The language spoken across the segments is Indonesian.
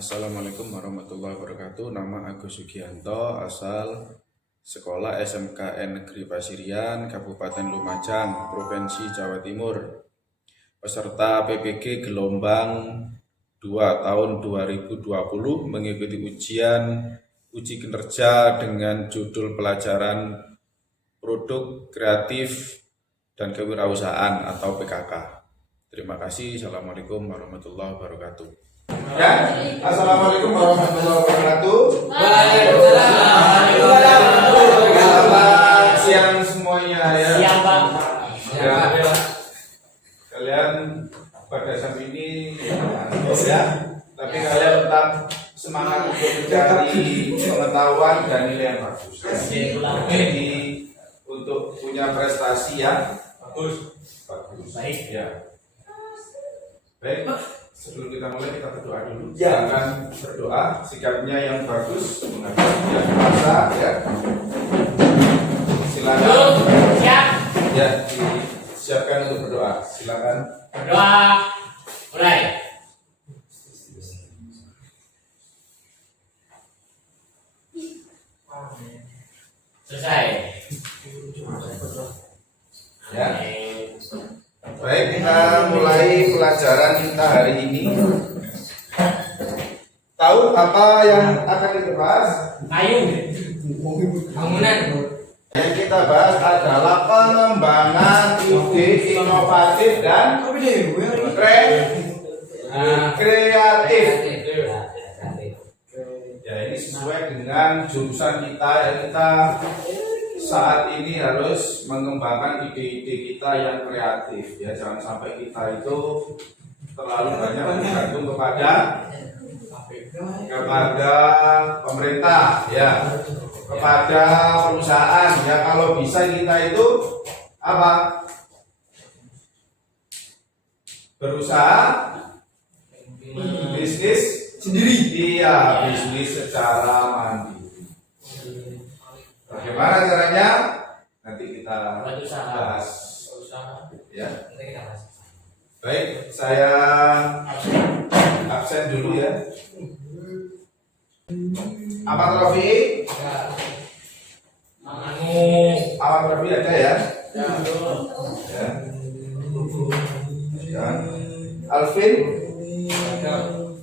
Assalamualaikum warahmatullahi wabarakatuh. Nama Agus Sugianto, asal sekolah SMKN Negeri Pasirian, Kabupaten Lumajang, Provinsi Jawa Timur. Peserta PPG gelombang 2 tahun 2020 mengikuti uji kinerja dengan judul pelajaran Produk Kreatif dan Kewirausahaan atau PKK. Terima kasih. Assalamualaikum warahmatullahi wabarakatuh. Ya, assalamualaikum warahmatullahi wabarakatuh. Selamat siang semuanya ya. Siang Pak. Ya. Kalian pada saat ini ya, tapi kalian tetap semangat untuk mencari pengetahuan dan nilai yang bagus. Jadi untuk punya prestasi yang bagus. Baik. Ya. Baik. Sebelum kita mulai, kita berdoa dulu. Ya. Jangan berdoa, sikapnya yang bagus, menghadapi yang biasa, ya. Silakan. Siap. Ya, disiapkan untuk berdoa. Silakan. Berdoa. Mulai. Selesai. Ya. Baik, kita mulai pelajaran kita hari ini. Tahu apa yang akan kita bahas? Kayu. Bangunan. Yang kita bahas adalah pengembangan ide inovatif dan kreatif. Ya, ini sesuai dengan jurusan kita yang kita saat ini harus mengembangkan ide-ide kita yang kreatif. Ya, jangan sampai kita itu terlalu banyak bergantung kepada pemerintah, ya, kepada perusahaan. Ya, kalau bisa kita itu apa? Berusaha bisnis sendiri. Iya, bisnis secara mandiri. Bagaimana caranya? Nanti kita bahas. Ya. Baik, saya absen dulu ya. Ahmad Rafi? Ahmad Rafi ada ya? Ya. Ya. Alvin?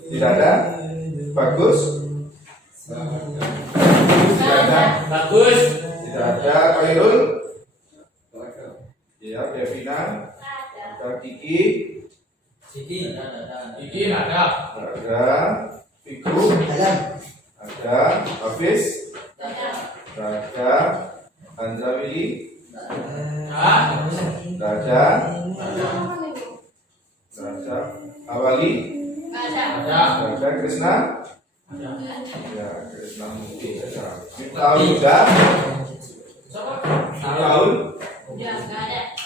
Tidak ada? Bagus? Tidak ada? Bagus. Tidak ada. Khairul? Ya, Devina? Ada Kiki? Iki ada. Ada Fikru? Ada Hafiz? Ada Andra Willy? Ada Awali? Ada Krisna? Ya, Krisna mungkin ada. Tahu juga? Tahu?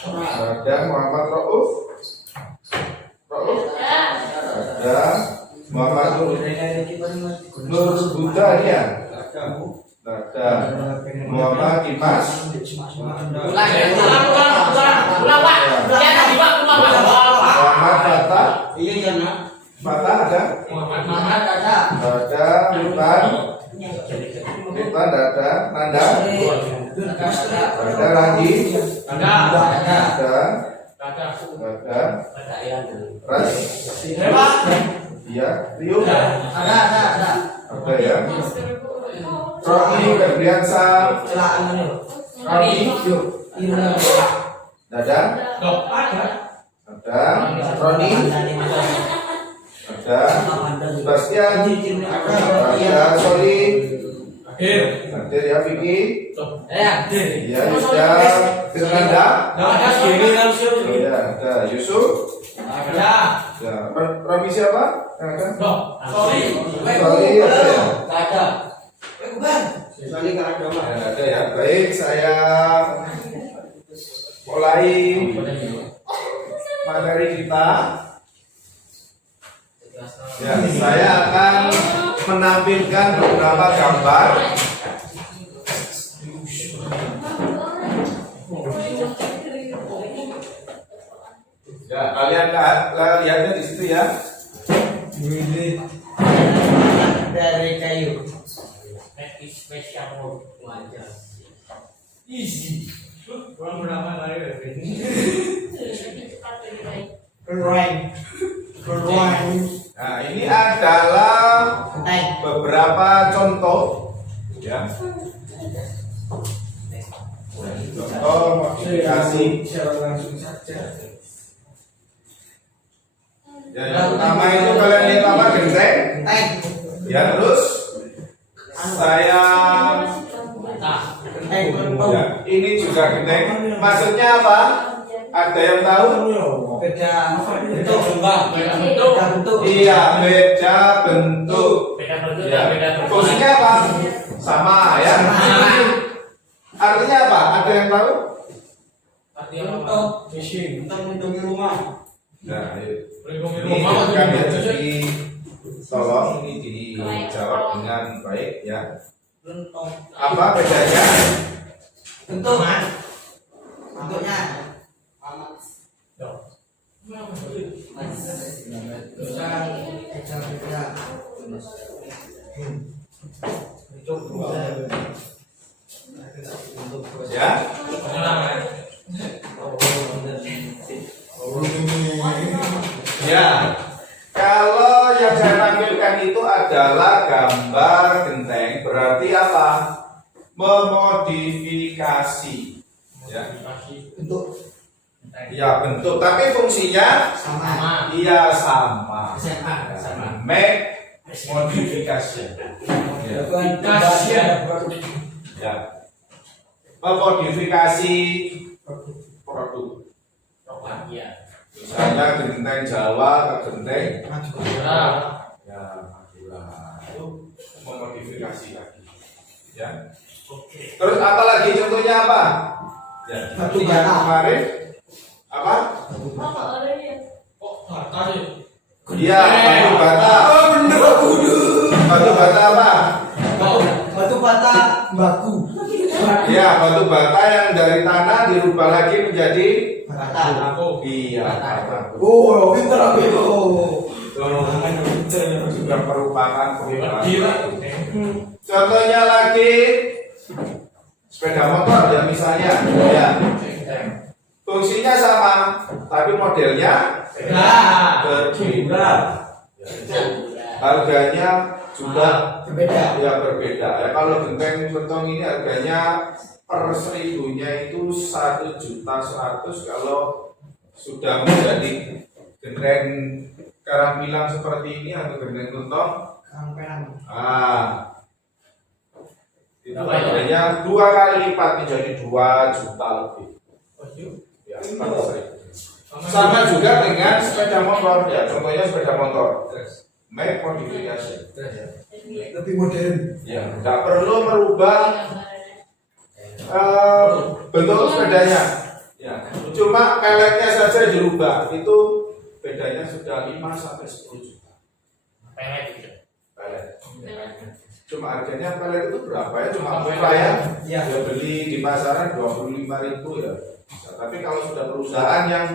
Ada Muhammad Rauf? Ada Muhammad Nur Buddha ya? Ada Muhammad Dimas? Muhammad Fatah? Fatah ada? Ada Rutan? Rutan ada? Nanda? Ada Randi? Ada? Ras? Iya, Rio? Ada ya? Rocky Febriansa? Rocky? Ada? Ada? Roni? Ada? Sebastian? Ada? Soli? Ada ya Vicky? Iya, Yusya? Firnanda? Iya, ada Yusuf? Ya, Romi siapa? Ada? Soli ada ya? Ada ya. Baik, saya mulai materi kita. Ya, saya akan menampilkan beberapa gambar. Ya, kalian lihatnya di situ ya. Dari kayu. Spesial wajah. Easy. Kurang berapa kali Keren. Keren. Nah, ini adalah Santai. beberapa contoh ya. Contoh modifikasi. Langsung saja. Ya, yang pertama itu kalian lihat apa? Genteng. Santai. Ya, terus saya Santai. ya, ini juga genteng. Maksudnya apa? Ada yang tahu? Beda bentuk. Beda bentuk. Beda bentuk. Iya, beda bentuk. Beda bentuk Ya. dan beda bentuk. Fungsinya apa? Sama ya. Sama. Artinya apa? Ada yang tahu? Bentuk. Mesin. Untuk melindungi rumah. Nah, Melindungi ini rumah. kan ya, jadi tolong ini dijawab dengan baik ya. Bentuk. Apa bedanya? Bentuk. Bentuknya. Bisa beda-beda. Ya. Ya. Kalau yang saya tampilkan itu adalah gambar genteng, berarti apa? Memodifikasi. Ya. Bentuk Ya, bentuk, tapi fungsinya sama. iya sama. SMA. Sama. Make modification. Ya. Ya. Memodifikasi produk. Iya. Misalnya genteng Jawa ke genteng Ya. ya Madura. Itu memodifikasi lagi. Ya. Terus apa lagi contohnya apa? Ya, Batu yang bata. kemarin apa? Kok bata sih? Iya, batu bata. Batu bata apa? Batu bata baku. Iya, batu bata yang dari tanah dirubah lagi menjadi Bata. iya. Bata. Oh, pintar aku itu. Itu juga merupakan Gila. kehebanan. Contohnya lagi sepeda motor ya misalnya, ya fungsinya sama, tapi modelnya berbeda. Harganya juga Berbeda. ya berbeda. Ya kalau genteng pentong ini harganya per 1000-nya itu 1.100.000. Kalau sudah menjadi genteng karangpilang seperti ini atau genteng pentong, itu harganya 2 kali lipat menjadi 2 juta lebih. Ya, per 1000. Sama juga dengan sepeda motor ya, contohnya sepeda motor. Make modification. Lebih modern. Ya, nggak perlu merubah bentuk sepedanya. Ya, cuma peletnya saja dirubah. Itu bedanya sudah 5 sampai 10 juta. Pelet. Cuma harganya pelet itu berapa ya? Cuma murah ya. Ya. Ya beli di pasaran 25.000 ya. Nah, tapi kalau sudah perusahaan yang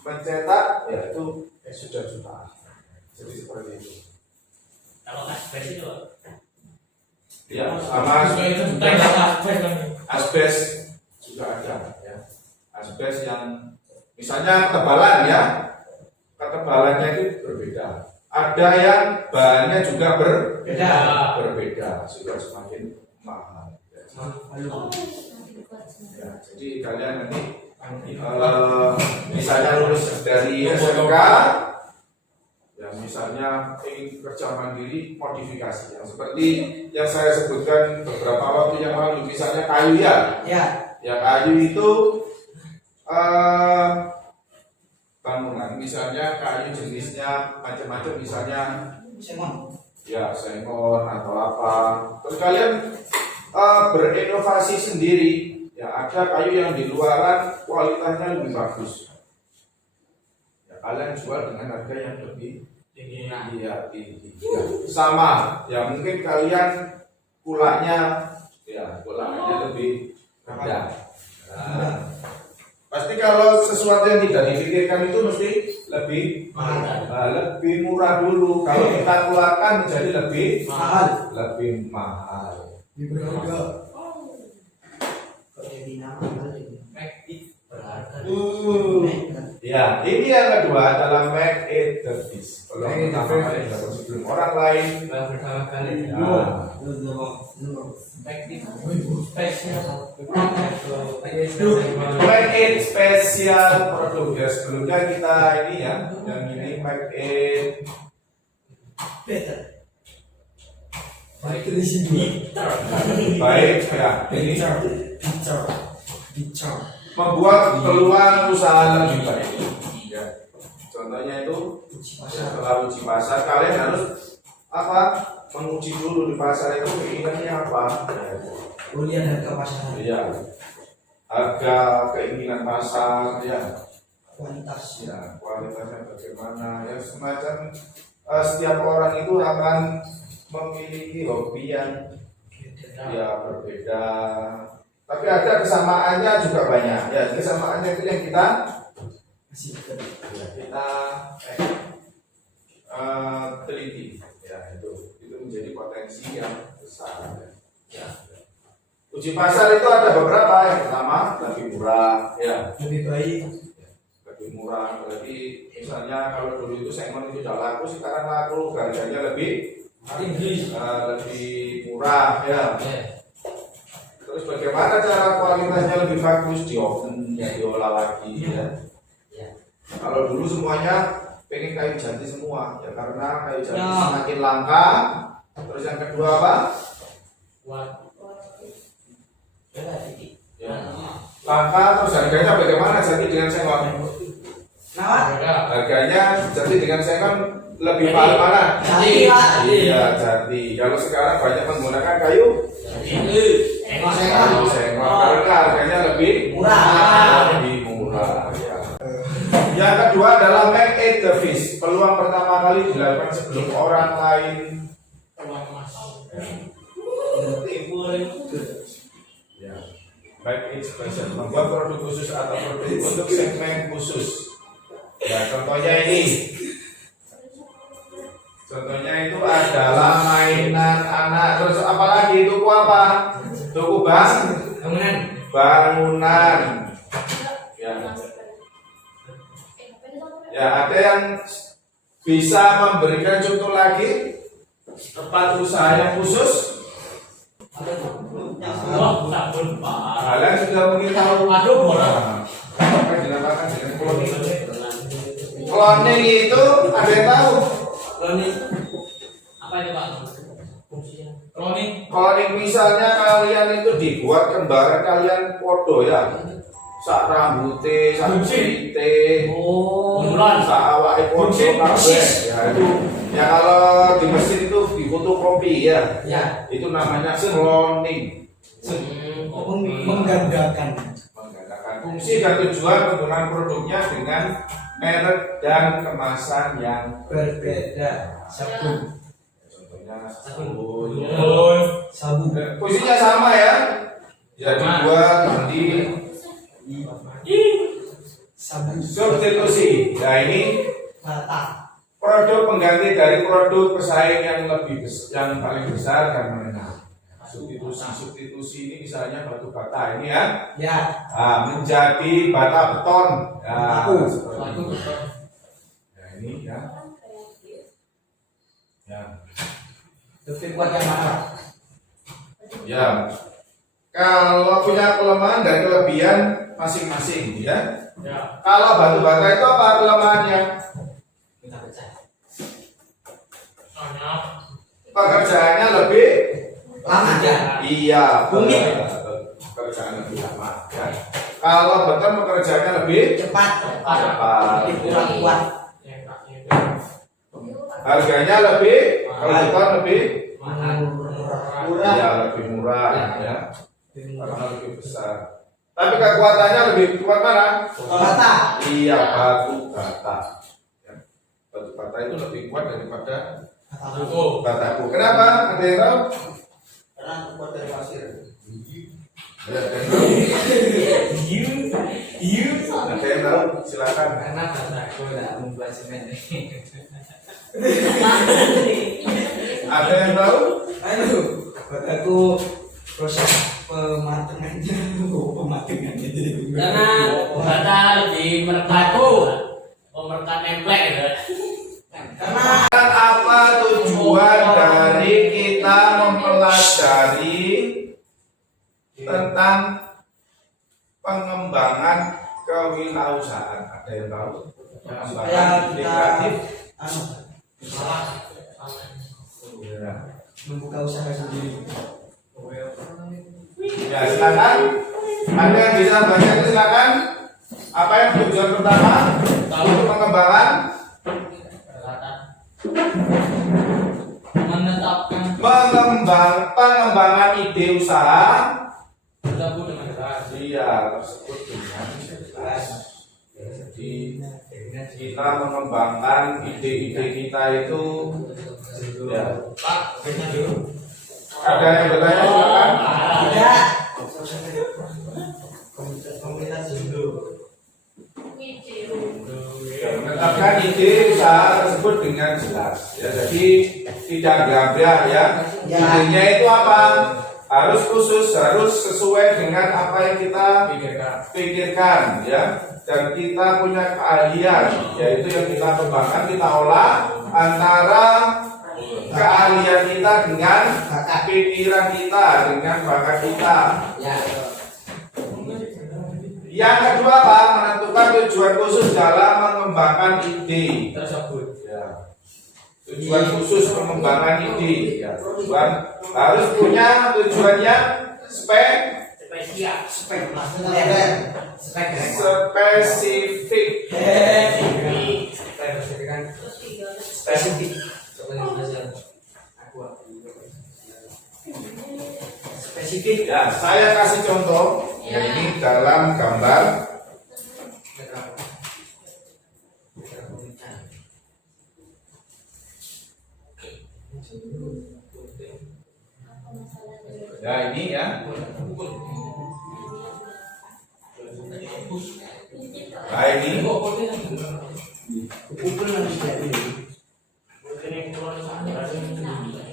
mencetak ya itu sudah jutaan. Jadi seperti itu. Kalau asbes itu Ya, sama asbes juga ada ya. Asbes yang misalnya ketebalan ya. Ketebalannya itu berbeda. Ada yang bahannya juga berbeda, sudah semakin mahal. Ya, jadi kalian nanti misalnya lulus dari SMK, ya misalnya ingin kerja mandiri modifikasi, yang seperti yang saya sebutkan beberapa waktu yang lalu, misalnya kayu ya, ya kayu itu bangunan, misalnya kayu jenisnya macam-macam, misalnya ya sengon atau apa. Terus kalian berinovasi sendiri. Ya ada kayu yang di luaran kualitasnya lebih bagus. Ya kalian jual dengan harga yang lebih tinggi. Ya, tinggi. Ya, sama. Ya mungkin kalian kulaknya lebih rendah. Nah, pasti kalau sesuatu yang tidak dipikirkan itu mesti lebih Mahal. lebih murah dulu. Kalau kita keluarkan menjadi lebih Mahal. lebih mahal. Di berharga. Berharga. Ya, ini yang kedua adalah make it the fish. Kalau Make it the pertama kali fish. dilakukan sebelum orang lain. Yang pertama kali Make it spesial produk ya. Sebelumnya kita ini ya, yang ini make it Baik di sini. baik ya. Ini Bicar. membuat peluang usaha lebih baik. Ya. Contohnya itu ya, setelah uji pasar kalian harus apa? Menguji dulu di pasar itu keinginannya apa? Kemudian harga pasaran. Iya. Harga, keinginan pasar, ya. Kualitas. Ya, kualitasnya bagaimana? Ya semacam setiap orang itu akan memiliki hobi yang ya berbeda. Tapi ada kesamaannya juga banyak. Ya, kesamaannya itu yang kita Masih dekat. ya, kita teliti. Ya, itu menjadi potensi yang besar. Ya. Uji pasar itu ada beberapa. Yang pertama lebih murah, ya. Lebih baik. Lebih murah. Berarti misalnya kalau dulu itu segmen itu tidak laku, sekarang laku, harganya lebih Tinggi. lebih murah, ya. Terus bagaimana cara kualitasnya lebih bagus, di oven, ya, diolah lagi, ya. Kalau dulu semuanya pengen kayu jati semua, ya karena kayu jati Ya. semakin langka. Terus yang kedua apa? Ya. Langka, terus harganya bagaimana jati dengan sengon? Nah, Harganya jati dengan sengon lebih mahal mana? Jati, Pak. Iya, jati. Kalau sekarang banyak menggunakan kayu Sengon. sengon karena harganya lebih Murah. lebih murah. Ya. Yang kedua adalah make it the fish. Peluang pertama kali dilakukan sebelum orang lain. Ya. Make it special. Membuat produk khusus atau produk untuk segmen khusus. Ya, contohnya ini. Contohnya itu adalah mainan anak. Terus apalagi tuku apa? Tuku bangunan. Ya. Ya, ada yang bisa memberikan contoh lagi tempat usaha yang khusus. Kalian sudah mungkin tahu. Apa yang dinamakan dengan cloning? Cloning itu ada yang tahu? Apa itu Pak? Cloning. Cloning misalnya kalian itu dibuat kembaran kalian podo ya. Sak rambute, sak kulite, Beneran. sak awake podo kabeh. Ya itu. Ya kalau di mesin itu di fotokopi ya. Ya. Itu namanya cloning. Menggandakan. Menggunakan fungsi dan tujuan penggunaan produknya dengan merek dan kemasan yang Berbeda. Sabun. contohnya sabun. Sabun. Fungsinya sama ya. Ya dibuat di Sabun. substitusi. Nah ini Bata. produk pengganti dari produk pesaing yang yang paling besar dan menengah. Substitusi ini misalnya batu bata ini ya. Ya. Menjadi bata beton. Nah, Baku. seperti itu. Nah ini ya. Ya. Lebih kuat yang mana? Ya. Kalau punya kelemahan dan kelebihan masing-masing ya. Ya. Kalau batu bata itu apa kelemahannya? Kita pecah. Pekerjaannya lebih Lama ya. iya, Rumit. pekerjaan lebih lama ya. Kalau beton pekerjaannya lebih Cepat. cepat. Lebih kurang kuat. Harganya lebih, kalau beton lebih Murah. iya, lebih murah ya. Karena lebih besar. Tapi kekuatannya lebih kuat mana? Bata. Iya, batu bata. Ya. Batu bata itu lebih kuat daripada bataku. Kenapa? Ada yang tahu? Karena terbuat dari pasir. Ya, ada yang tahu? Ada yang tahu? Silakan. Karena aku tidak membuat semen. Ada yang tahu? Ayo, buat aku proses pematangannya. Karena kata lebih merekatu, merekat nemplek gitu. Karena Apa tujuan dari kita mempelajari tentang pengembangan kewirausahaan? Ada yang tahu? supaya Ide kita kreatif. anu, Ya. membuka usaha sendiri. Ya, silakan. Ada yang bisa baca itu silakan. Apa yang tujuan pertama untuk pengembangan? Menetapkan Pengembangan ide usaha. bergabung dengan keras. Iya, tersebut dengan jelas. Jadi kita mengembangkan ide-ide kita itu. Ya. Pak, Ada yang bertanya silakan. Tidak. Komunitas dulu. Ya, menetapkan ide usaha tersebut dengan jelas. Ya, jadi tidak gabah ya. Ya. Idenya itu apa? Harus khusus, harus sesuai dengan apa yang kita pikirkan ya. Dan kita punya keahlian, yaitu yang kita kembangkan, kita olah antara keahlian kita dengan pikiran kita, dengan bakat kita. Ya. Yang kedua apa? Menentukan tujuan khusus dalam mengembangkan ide. tersebut. Ya. Tujuan khusus pengembangan ide. Ya. Tujuan harus punya tujuan yang Spesial. Spek maksudnya spesifik. spesifik. Spesifik. Ya, saya kasih contoh. Ya, ini dalam gambar. Ya, ini ya. Nah, ini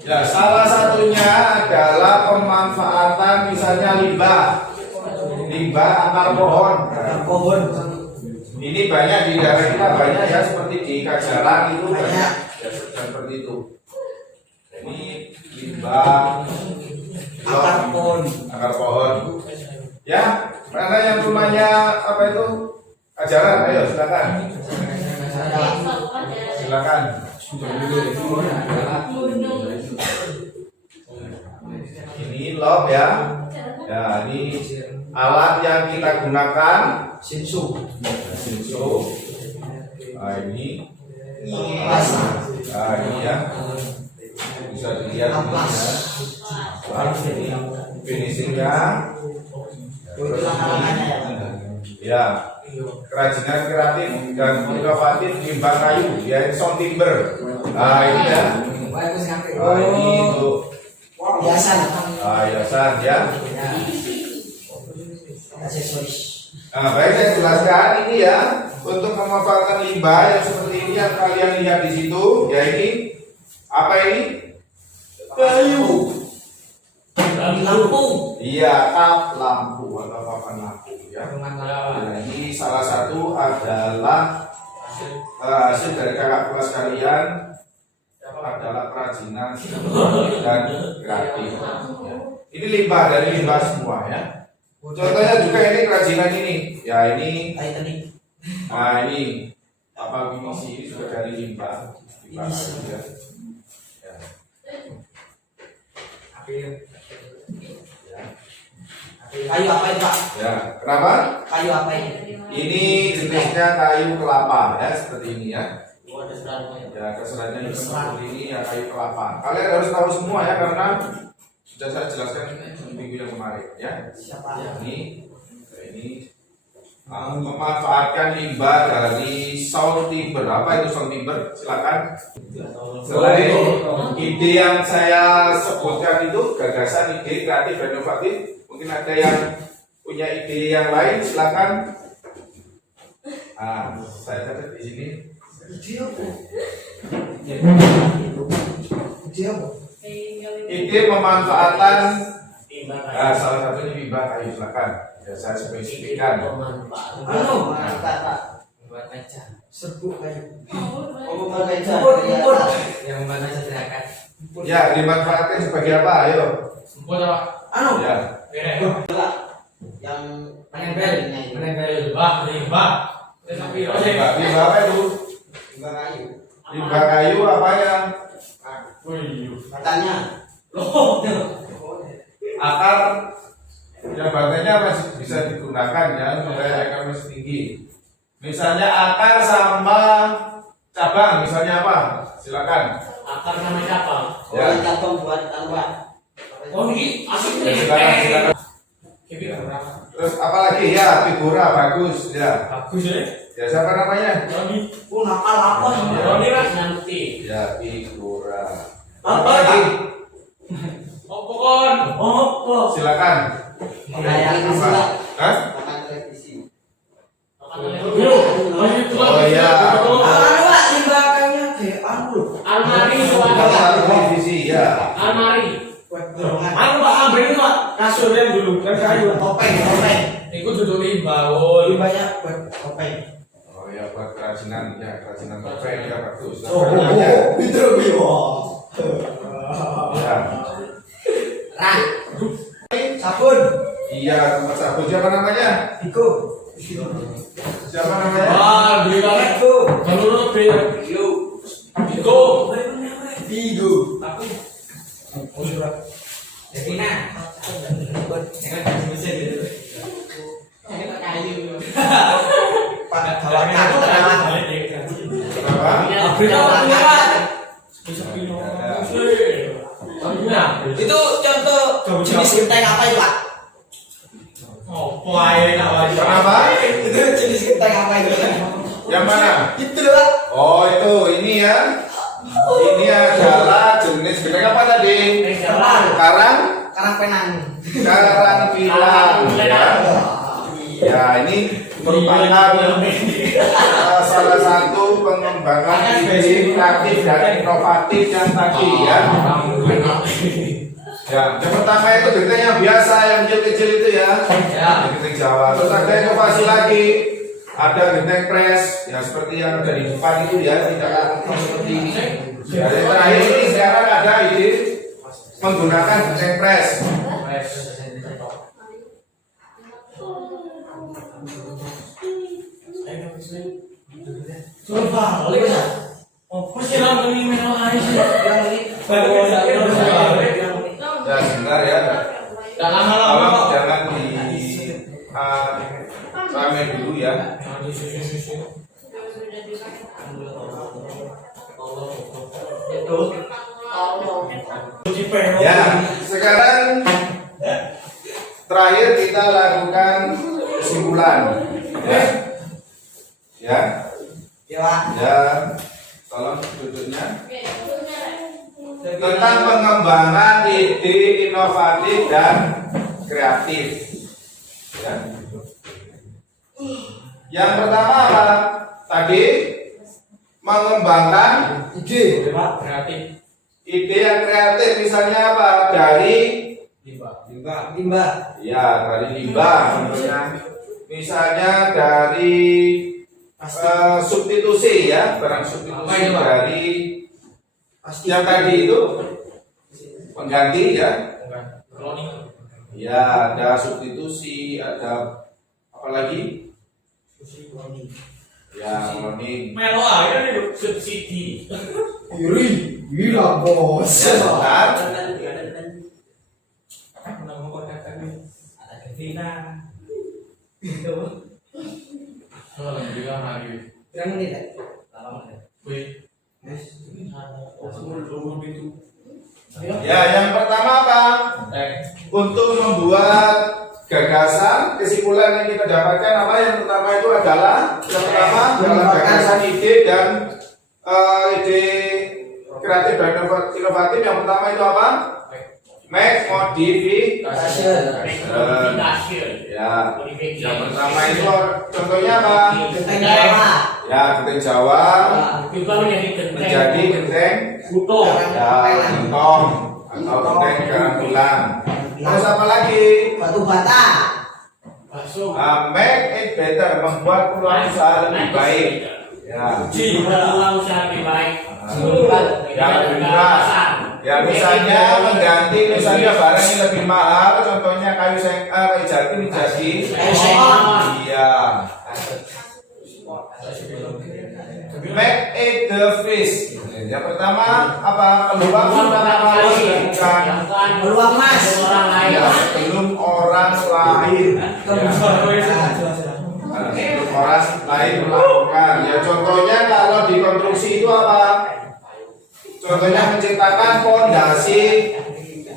ya, salah satunya adalah pemanfaatan misalnya limbah akar pohon. Pohon. Ini banyak di daerah kita, banyak ya, seperti di Kajaran itu banyak Banyak. ya, seperti itu. Ini limbah Akar pohon. Ya, mana yang rumahnya apa itu? Kajaran, ayo silakan. Silakan. Ini lob ya. Ya, ini alat yang kita gunakan. Sinsu. Nah, ini. Rasa. Nah, ini ya. Bisa dilihat ini ya. Nah, ini finishingnya. Terus ini. Ya, kerajinan kreatif dan inovatif limbah kayu, ya sound timber. Nah, ini ya. Nah, ini untuk Hiasan. hiasan ya. Aksesoris. Nah, baik, saya jelaskan ini ya untuk memanfaatkan limbah yang seperti ini yang kalian lihat di situ. Ya, ini apa ini? Kayu. Lampu. Iya, kap lampu atau papan lampu ya. Nah, ini salah satu adalah hasil dari kakak kelas kalian adalah kerajinan dan kreatif. Ya. Ini limbah dari limbah semua ya. Contohnya juga ini kerajinan ini. Ya, ini. Titanic. Nah, ini kapal pinisi ini juga dari limbah. Limbah kayu, ya. Ya. Kayu apa itu, Pak? Ya, kenapa? Kayu apa ini? Ini jenisnya kayu kelapa ya, seperti ini ya. Ya, keseratnya juga seperti ini ya, kayu kelapa. Kalian harus tahu semua ya, karena sudah saya jelaskan minggu yang kemarin ya. Siapa? Ini memanfaatkan limbah dari sound timber. Apa itu sound timber? Silakan. Selain ide yang saya sebutkan itu, gagasan, ide kreatif dan inovatif, mungkin ada yang punya ide yang lain, silakan. Saya catat di sini. Ide pemanfaatan salah satunya limbah kayu, silakan. Ya, saya spesifikkan. Buat kaca. Serbuk kayu. Yang mana sederhana. Ya, dimanfaatkan sebagai apa? Ayo. Buat apa? Ya. Yang Menempel limbah. Limbah apa itu? limbah kayu. Limbah kayu apanya? Katanya. Akar jabatannya masih bisa digunakan ya supaya akar masih tinggi. Misalnya akar sama cabang, misalnya apa? Silakan. Akar sama siapa? Ya. Cabang buat anuan. Oh ini asik Ya, nih. silakan. Figura. Terus apalagi ya figura bagus ya. Bagus ya. Ya siapa namanya? Roni. Nakal apa? Roni mas nanti. Ya figura. Apa? Apalagi? Opo kon? Opo. Silakan. Yang Apa? Hah? makan televisi. Oh iya. Pak, limbah kayunya kayak Almari Kamar televisi ya. Almari. Anu Pak, ambil ini Pak, kasur yang dulu, kan kayu. Topeng. Ikut duduk limbah. Oh, Limbahnya buat topeng. Oh ya buat kerajinan ya kerajinan topeng ya bagus. Oh, Itu lebih Ya. Ran. Sabun. Iya tempat sabun siapa namanya? Iko. Siapa namanya? ah, beli kali. Iko. Kalau beli. Lu. Iko. Tigo. Aku. Oh surat. Devina. Pak bawakan keterangan. Kenapa? Itu contoh jenis genteng apa itu Pak? Kenapa? Itu jenis genteng apa itu? Yang mana? Itu loh Pak. Oh itu ini ya. Ini adalah jenis genteng apa tadi? Karang Karang penang. karang pilang. Ya. Ya ini merupakan salah satu pengembangan ide kreatif dan inovatif yang tadi ya. Ya, yang pertama itu genteng yang biasa yang kecil-kecil itu ya. Genteng Jawa. Terus ada inovasi lagi. Ada genteng pres, ya seperti yang ada di depan itu ya, tidak akan seperti ini. Ya, yang terakhir ini sekarang ada ide menggunakan genteng pres. Ya sebentar ya. Tolong jangan di rame dulu ya. Ya, sekarang terakhir kita lakukan kesimpulan. Ya. Ya. Ya Pak. Ya. Tolong duduknya. Tentang pengembangan ide inovatif dan kreatif. Ya. Yang pertama apa? Tadi mengembangkan Ide. Kreatif. ide yang kreatif, misalnya apa? Dari Limbah. ya dari limbah contohnya. Misalnya dari substitusi ya, barang substitusi Apa itu, Pak? dari yang tadi itu pengganti ya. Cloning. Ya, ada substitusi, ada apa lagi? Ya, cloning. Melo aja nih subsidi. Gila bos. Ya, sebentar. Berapa menit ya? Ya, yang pertama apa? Untuk membuat gagasan, kesimpulan yang kita dapatkan apa? Yang pertama itu adalah yang pertama adalah gagasan ide dan ide kreatif dan inovatif. Yang pertama itu apa? Make modification. Modifikasi. Ya. Yang pertama itu contohnya apa? Genteng Jawa. Ya, genteng Jawa Juga menjadi genteng. menjadi genteng Utuh. ya gentong atau genteng Karangpilang. Terus apa lagi? Batu bata. Bakso. Make it better, membuat peluang usaha lebih baik. Ya. Peluang usaha lebih baik. Yang kedua, ya misalnya mengganti misalnya barang yang lebih mahal, contohnya kayu jati menjadi iya. Make it the fish. Yang pertama apa? Peluang pertama kali bukan Peluang mas. orang lain. ya, sebelum orang lain. Sebelum orang lain melakukan. Ya contohnya kalau di konstruksi itu apa? Contohnya menciptakan fondasi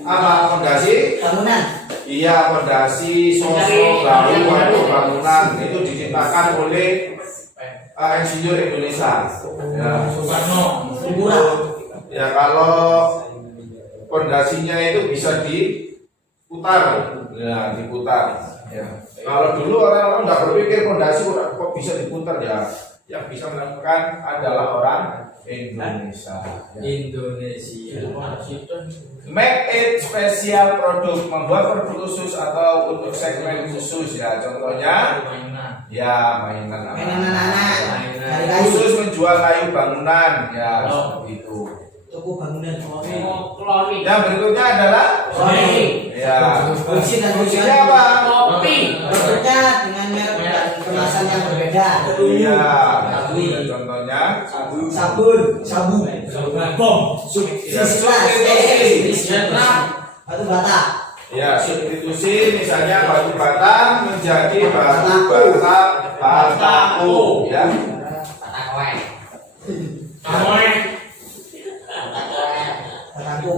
apa? Fondasi? Bangunan. Iya, fondasi sosok baru atau bangunan itu diciptakan oleh insinyur Indonesia. Ya. Soekarno. Liburan. Ya kalau fondasinya itu bisa diputar, ya diputar. Ya. Kalau dulu orang-orang nggak berpikir fondasi kok bisa diputar ya. Yang bisa melakukan adalah orang Indonesia. Ya. Indonesia. Make it special produk, membuat produk khusus atau untuk segmen khusus ya. Contohnya ya mainan Mainan anak-anak. Dari kayu. khusus menjual kayu bangunan ya seperti itu. Toko bangunan. Kloning. Yang berikutnya adalah Kloning. ya Fungsi dan fungsinya tujuan. apa? Kopi. Produknya dengan merek dan kemasan yang berbeda. Iya. Contohnya Sabun, sabu, Bom. ya, substitusi, batu bata, ya substitusi misalnya batu bata menjadi batu bata bataku ya. bata kowe, Kamoy. bataku.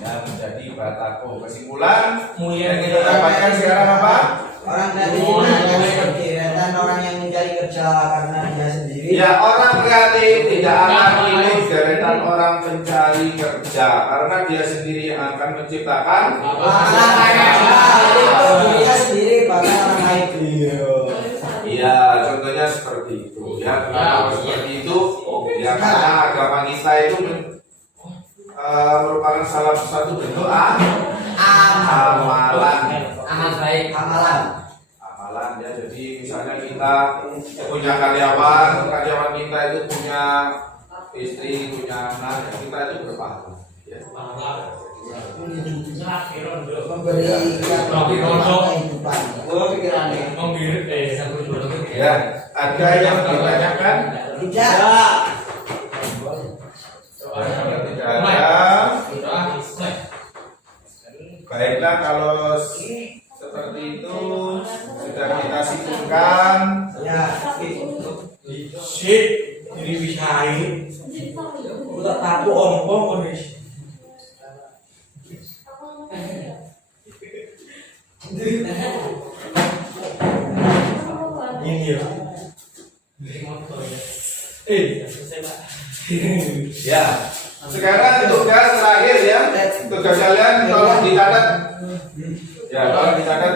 Ya menjadi bataku. Kesimpulan Mulia. yang kita dapatkan sekarang apa? Orang kreatif adalah kegiatan orang yang mencari kerja karena dia sendiri. Ya orang kreatif tidak akan ikut deretan orang pencari kerja karena dia sendiri yang akan menciptakan. Itu dirinya sendiri bahkan orang lain. Iya, contohnya seperti itu. Ya, kenapa seperti itu? Ya karena agama kita itu merupakan salah satu bentuk amalan. Amal baik, amalan. Amalan ya. Jadi misalnya kita punya karyawan kita itu punya istri, punya anak, ya kita itu berpahala. Ya. Memberikan kehidupan. Ya, ada yang ditanyakan? Tidak. Tidak ada. Baiklah kalau seperti itu sudah kita simpulkan. Ya. Sip, jadi bisain. Aku tak tahu ompong kondisi. Ini ya. Ya. Sekarang tugas terakhir ya. Tugas kalian tolong dicatat. Ya, tolong dicatat.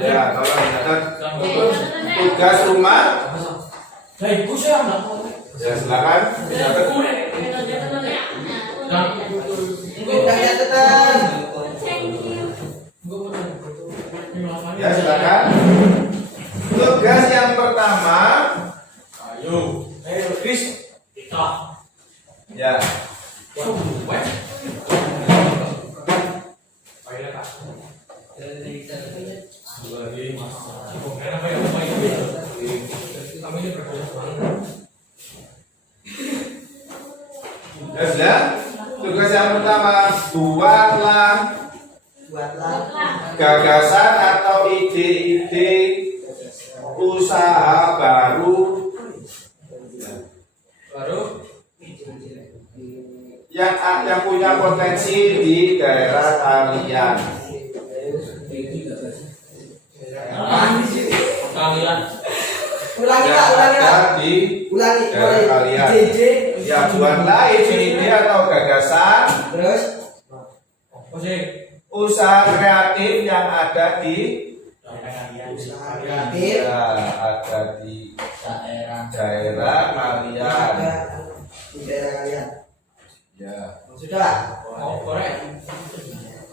Ya, tolong dicatat. Tugas rumah. Ya, silakan dicatat. Udah catatan. Ya, silakan. Tugas yang pertama. Ayo, Chris. Kita. Ya. Ya sudah. Tugas yang pertama, buatlah gagasan atau ide-ide usaha baru yang punya potensi di daerah kalian. Ulangi Yang Pak, ulangi Pak. ada di Ulangi. daerah kalian. JJ. Ya buatlah ide-ide atau gagasan Terus Usaha kreatif yang ada di Usaha kreatif ada di daerah daerah kalian. ada di daerah kalian. Ya. Sudah.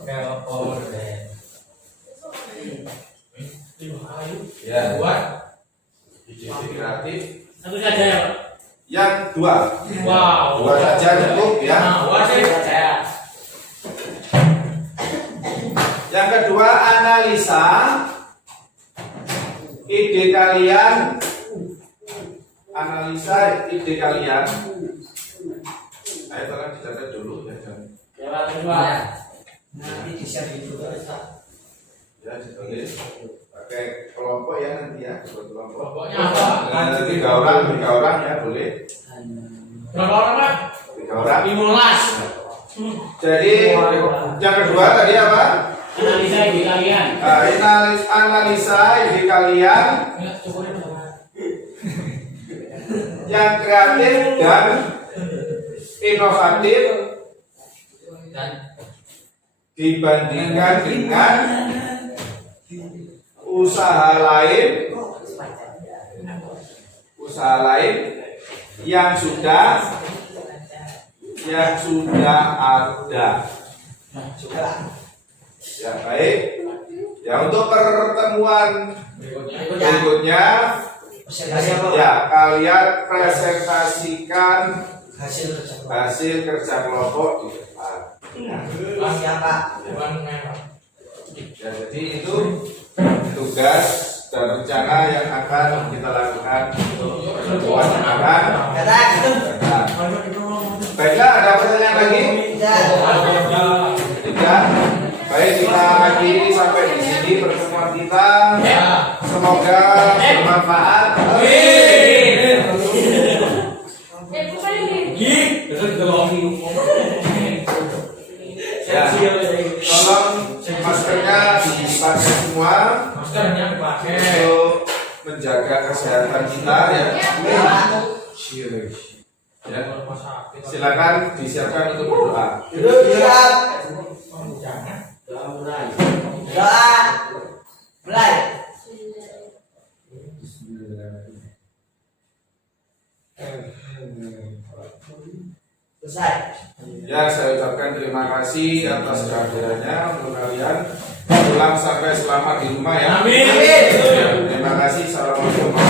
Ya. Ide kreatif. satu saja ya Pak. Yang dua. Wow. Dua saja cukup ya. Nah, wasit saja. Yang kedua, analisa ide kalian. Analisa ide kalian. Ayo tolong dicatat dulu ya. Yang kedua. Nanti di-share juga. Ya, ditulis. Pakai kelompok ya nanti ya, kelompok. Kelompoknya apa? Nanti tiga orang ya boleh. Berapa orang Pak? 3 orang. 15. Jadi yang kedua tadi apa? Analisa ide kalian. Analisa ide kalian yang kreatif dan inovatif dibandingkan dengan usaha lain yang sudah ada. Ya baik. Ya untuk pertemuan berikutnya ya kalian presentasikan hasil kerja kelompok di depan. Siapa? Ya, jadi itu tugas dan rencana yang akan kita lakukan untuk pertemuan akan. Nah, baiklah, ada pertanyaan lagi? Tidak. Baik, kita akhiri sampai di sini pertemuan kita. Semoga bermanfaat. Ya, tolong maskernya dipakai semua untuk menjaga kesehatan kita ya. Ya. Silakan disiapkan untuk berdoa. Duduk siap. Doa. Mulai. Selesai. Ya, saya ucapkan terima kasih atas kehadirannya untuk kalian. Pulang sampai selamat di rumah ya. Amin. Terima kasih. Assalamualaikum.